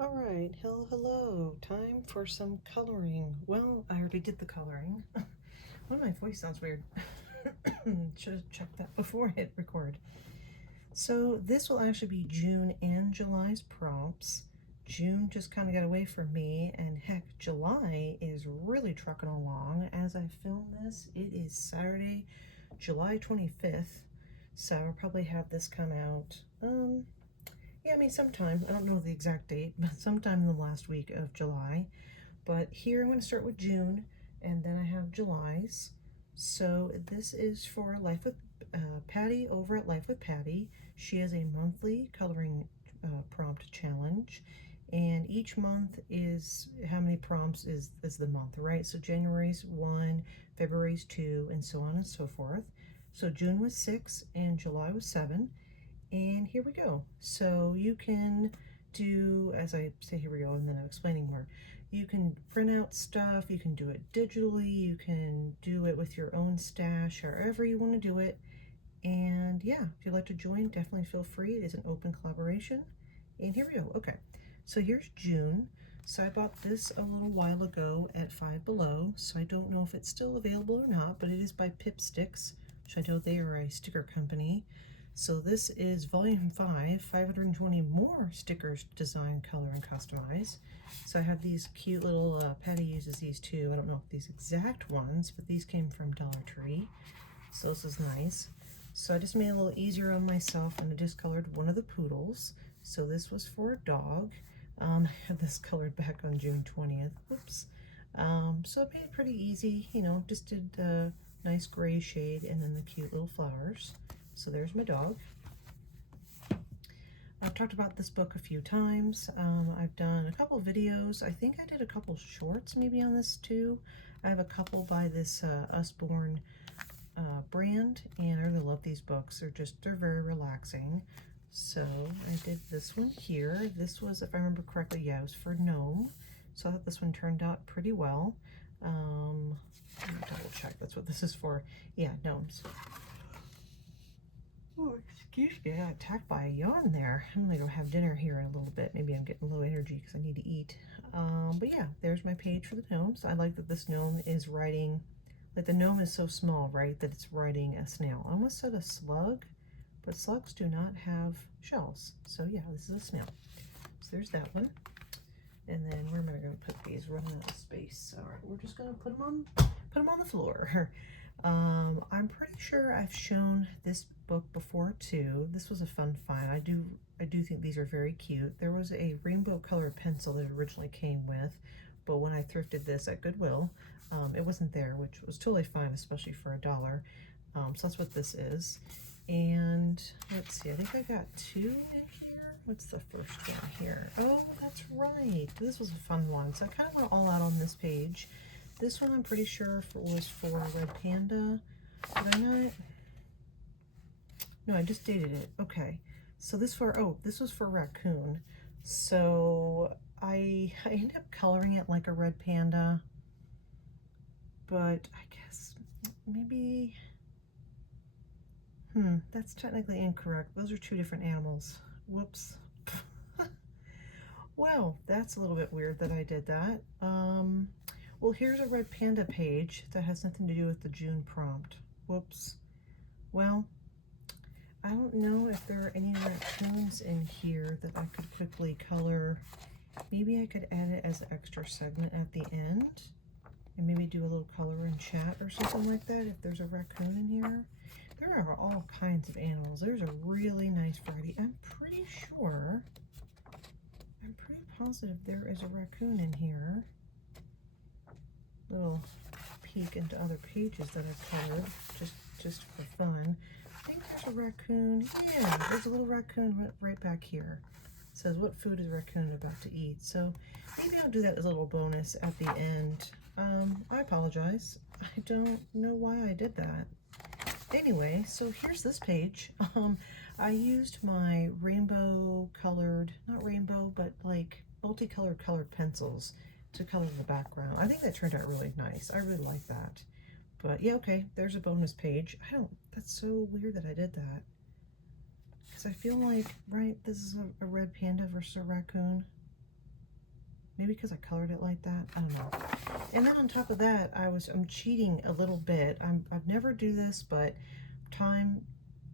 All right, hello. Time for some coloring. Well, I already did the coloring. Oh, my voice sounds weird. Should have checked that before I hit record. So this will actually be June and July's prompts. June just kind of got away from me, and heck, July is really trucking along. As I film this, it is Saturday, July 25th, so I'll probably have this come out yeah, I mean, sometime, I don't know the exact date, but sometime in the last week of July. But here I'm going to start with June, and then I have July's. So this is for Life with Patti over at Life with Patti. She has a monthly coloring prompt challenge, and each month is how many prompts is the month, right? So January's 1, February's 2, and so on and so forth. So June was 6 and July was 7. And here we go. So you can do, as I say, here we go, and then I'm explaining more. You can print out stuff, you can do it digitally, you can do it with your own stash, however you want to do it. And yeah, if you'd like to join, definitely feel free. It is an open collaboration. And here we go. Okay, so here's June. So I bought this a little while ago at Five Below, so I don't know if it's still available or not, but it is by Pip Sticks, which I know they are a sticker company. So this is volume 5, 520 more stickers to design, color, and customize. So I have these cute little, Patti uses these too. I don't know if these exact ones, but these came from Dollar Tree. So this is nice. So I just made it a little easier on myself, and I just colored one of the poodles. So this was for a dog. I had this colored back on June 20th. Oops. So I made it pretty easy, you know, just did a nice gray shade and then the cute little flowers. So there's my dog. I've talked about this book a few times. I've done a couple videos. I think I did a couple shorts maybe on this too. I have a couple by this Usborne brand, and I really love these books. They're very relaxing. So I did this one here. This was, if I remember correctly, yeah, it was for Gnome. So I thought this one turned out pretty well. Let me double check. That's what this is for. Yeah, gnomes. Oh, excuse me, I got attacked by a yawn there. I'm gonna go have dinner here in a little bit. Maybe I'm getting low energy because I need to eat. But yeah, there's my page for the gnomes. I like that this gnome is writing, like the gnome is so small, right, that it's writing a snail. I almost said a slug, but slugs do not have shells. So yeah, this is a snail. So there's that one. And then where am I going to put these? Running out of space. All right, we're just going to put them on the floor. I'm pretty sure I've shown this book before too. This was a fun find. I do think these are very cute. There was a rainbow colored pencil that originally came with, but when I thrifted this at Goodwill, it wasn't there, which was totally fine, especially for $1. So that's what this is. And let's see, I think I got 2 in here. What's the first one here? Oh, that's right. This was a fun one. So I kind of went all out on this page. This one I'm pretty sure was for Red Panda. Did I not? No, I just dated it. Okay. So this was for Raccoon. So I ended up coloring it like a Red Panda. But I guess maybe, that's technically incorrect. Those are 2 different animals. Whoops. Well, that's a little bit weird that I did that. Well, here's a Red Panda page that has nothing to do with the June prompt. Whoops. Well, I don't know if there are any raccoons in here that I could quickly color. Maybe I could add it as an extra segment at the end and maybe do a little color in chat or something like that if there's a raccoon in here. There are all kinds of animals. There's a really nice variety. I'm pretty positive there is a raccoon in here. Little peek into other pages that I've colored just for fun. I think there's a raccoon. Yeah, there's a little raccoon right back here. It says, what food is raccoon about to eat? So maybe I'll do that as a little bonus at the end. I apologize. I don't know why I did that. Anyway, so here's this page. I used my rainbow colored, not rainbow, but like multicolored colored pencils to color the background. I think that turned out really nice. I really like that. But yeah, okay, there's a bonus page. That's so weird that I did that. Because I feel like, right, this is a red panda versus a raccoon. Maybe because I colored it like that. I don't know. And then on top of that, I'm cheating a little bit. I've never do this, but time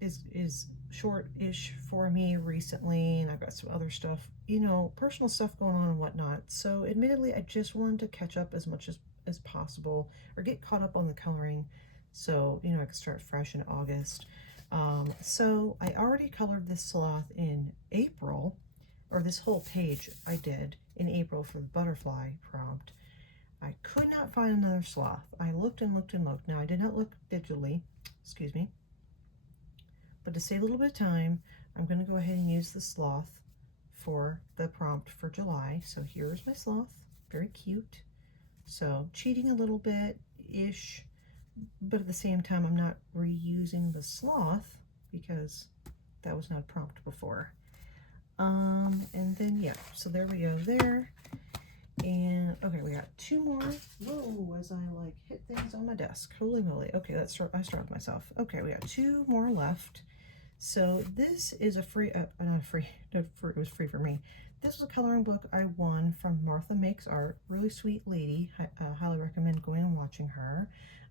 is short-ish for me recently, and I've got some other stuff, you know, personal stuff going on and whatnot. So admittedly, I just wanted to catch up as much as possible, or get caught up on the coloring, so you know I could start fresh in August. So I already colored this sloth in April, or this whole page I did in April for the butterfly prompt. I could not find another sloth. I looked and looked and looked. Now I did not look digitally, excuse me, but to save a little bit of time, I'm going to go ahead and use the sloth for the prompt for July. So here's my sloth, very cute. So cheating a little bit-ish, but at the same time, I'm not reusing the sloth because that was not a prompt before. And then, yeah, so there we go there. And, okay, we got two more. Whoa, as I, like, hit things on my desk. Holy moly. Okay, I started myself. Okay, we got two more left. So this is a free, not free, no, it was free for me. This was a coloring book I won from Martha Makes Art. Really sweet lady. I highly recommend going and watching her.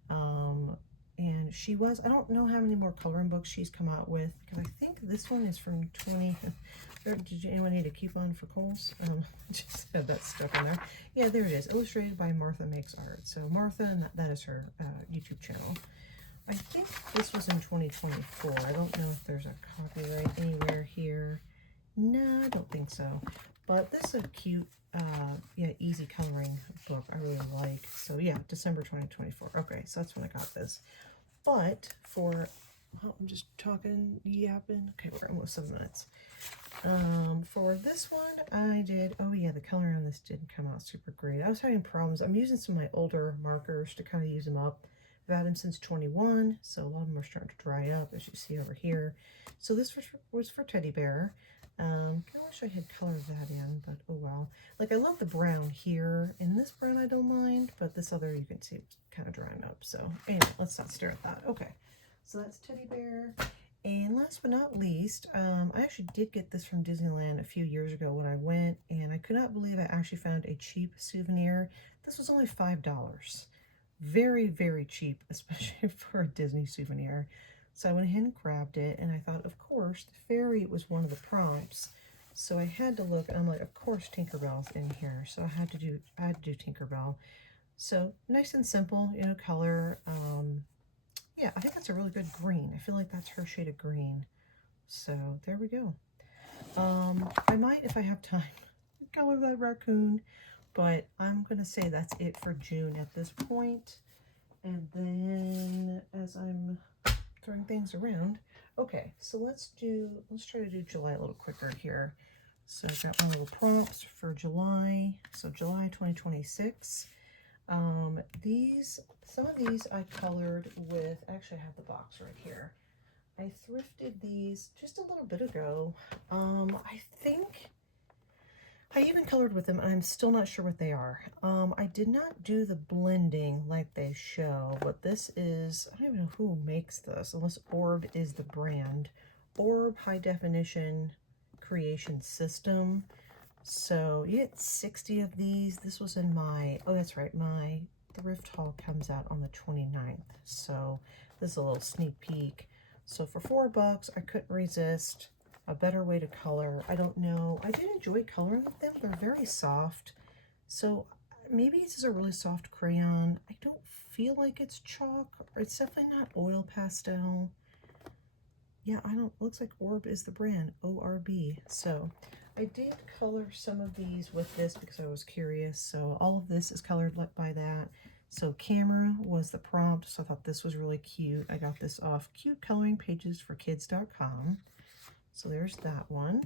And she was, I don't know how many more coloring books she's come out with, because I think this one is from 20, did anyone need a coupon for Kohl's? Just had that stuff in there. Yeah, there it is, illustrated by Martha Makes Art. So Martha, and that is her YouTube channel. I think this was in 2024. I don't know if there's a copyright anywhere here. No, I don't think so. But this is a cute, yeah, easy coloring book I really like. So yeah, December 2024. Okay, so that's when I got this. But for, oh, I'm just talking, yapping. Okay, we're almost 7 minutes. For this one, I did, oh yeah, the coloring on this didn't come out super great. I was having problems. I'm using some of my older markers to kind of use them up. I've had them since 21, so a lot of them are starting to dry up, as you see over here. So this was for Teddy Bear. I wish I had colored that in, but oh well. Like, I love the brown here, and this brown I don't mind, but this other, you can see it's kind of drying up. So anyway, let's not stare at that. Okay, so that's Teddy Bear. And last but not least, I actually did get this from Disneyland a few years ago when I went, and I could not believe I actually found a cheap souvenir. This was only $5. Very, very cheap, especially for a Disney souvenir. So I went ahead and grabbed it, and I thought, of course, the fairy was one of the prompts. So I had to look, and I'm like, of course Tinkerbell's in here. So I had to do Tinkerbell. So nice and simple, you know, color. Yeah, I think that's a really good green. I feel like that's her shade of green. So there we go. I might, if I have time, color that raccoon, but I'm gonna say that's it for June at this point. And then as I'm throwing things around, okay, so let's try to do July a little quicker here. So I've got my little prompts for July. So July 2026. Some of these I colored with, actually I have the box right here. I thrifted these just a little bit ago. I think I even colored with them, and I'm still not sure what they are. I did not do the blending like they show, but this is, I don't even know who makes this, unless Orb is the brand. Orb High Definition Creation System. So you get 60 of these. This was in my, oh that's right, my thrift haul comes out on the 29th. So this is a little sneak peek. So for $4, I couldn't resist a better way to color. I don't know. I did enjoy coloring with them. They're very soft. So maybe this is a really soft crayon. I don't feel like it's chalk. It's definitely not oil pastel. Yeah, looks like Orb is the brand, ORB. So I did color some of these with this because I was curious. So all of this is colored by that. So Camera was the prompt, so I thought this was really cute. I got this off cutecoloringpagesforkids.com. So there's that one.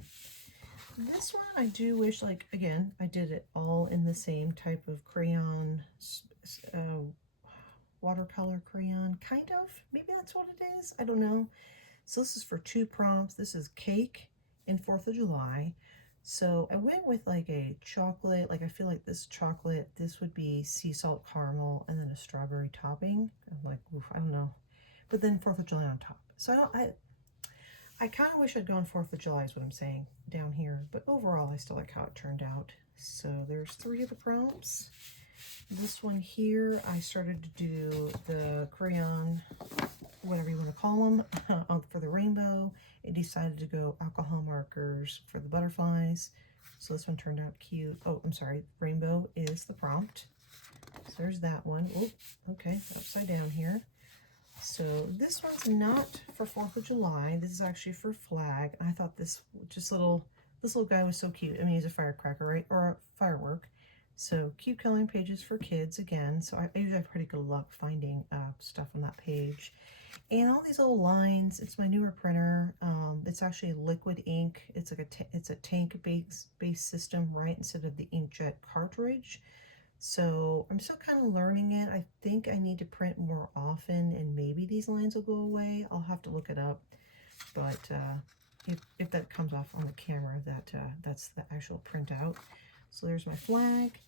This one I do wish, like, again, I did it all in the same type of crayon, watercolor crayon, kind of. Maybe that's what it is. I don't know. So this is for 2 prompts. This is Cake and 4th of July. So I went with like a chocolate, like I feel like this chocolate, this would be sea salt caramel and then a strawberry topping. I'm like, oof, I don't know. But then 4th of July on top. So I kind of wish I'd gone 4th of July is what I'm saying down here, but overall I still like how it turned out. So there's 3 of the prompts. This one here, I started to do the crayon, whatever you want to call them, for the rainbow. It decided to go alcohol markers for the butterflies. So this one turned out cute. Oh, I'm sorry, rainbow is the prompt. So there's that one. Oh, okay, upside down here. So this one's not for 4th of July. This is actually for flag. I thought this little guy was so cute. I mean, he's a firecracker, right? Or a firework. So cute coloring pages for kids again. So I usually have pretty good luck finding stuff on that page. And all these little lines. It's my newer printer. It's actually liquid ink. It's like it's a tank based system, right? Instead of the inkjet cartridge. So I'm still kind of learning it. I think I need to print more often and maybe these lines will go away. I'll have to look it up. But if that comes off on the camera, that's the actual printout. So there's my flag.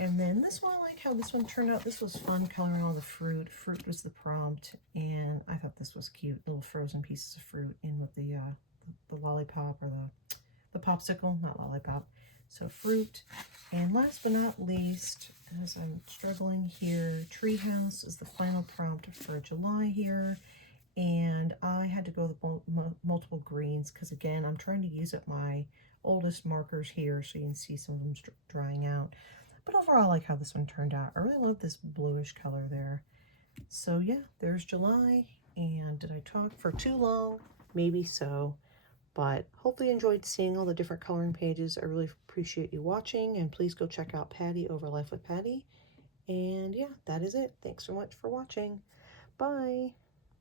And then this one, I like how this one turned out. This was fun coloring all the fruit. Fruit was the prompt, and I thought this was cute. Little frozen pieces of fruit in with the lollipop or the popsicle, not lollipop. So fruit. And last but not least, as I'm struggling here, treehouse is the final prompt for July here. And I had to go with multiple greens because, again, I'm trying to use up my oldest markers here so you can see some of them drying out. But overall, I like how this one turned out. I really love this bluish color there. So yeah, there's July. And did I talk for too long? Maybe so. But hopefully you enjoyed seeing all the different coloring pages. I really appreciate you watching. And please go check out Patti over Life with Patti. And yeah, that is it. Thanks so much for watching. Bye.